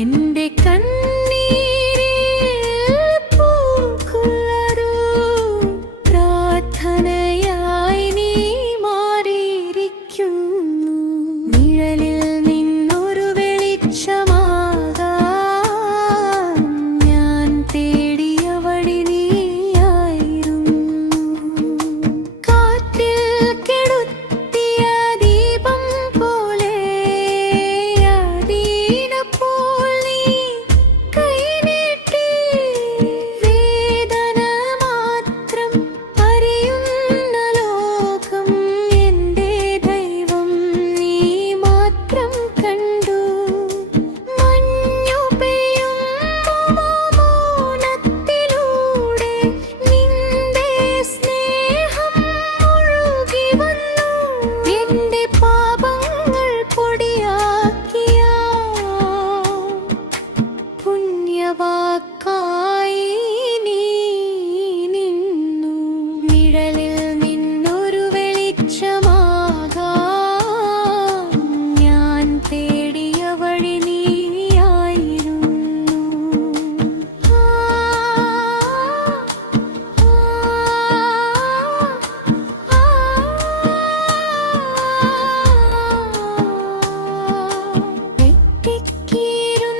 എന്റെ കണ്ണീരിൽ പൂക്കുന്നൊരു പ്രാർത്ഥനയായി നീ മാറിയിരിക്കുന്നു. നിഴലിൽ നിന്നൊരു വെളിച്ചമാകാൻ ഞാൻ തേടിയ വഴി നീയായിരുന്നു. കാറ്റിൽ കെടുത്തിയ ദീപം പോലെ അദീനപ്പോൾ നീ കൈനീട്ടി. വേദന മാത്രം അറിയുന്ന ലോകം എന്റെ ദൈവം നീ മാത്രം കണ്ടു. മഞ്ഞു പെയ്യുമ്പോ മൗനത്തിലൂടെ നിന്റെ സ്നേഹം ഒഴുകി വന്നു. എന്റെ പാപങ്ങൾ പൊടിയാക്കിയ പുണ്യവാക്കായി നീ നിന്നു. നിഴലിൽ നിന്നൊരു വെളിച്ചമാകാൻ ഞാൻ തേടിയ വഴി നീയായിരുന്നു. വെട്ടിക്കീറുന്ന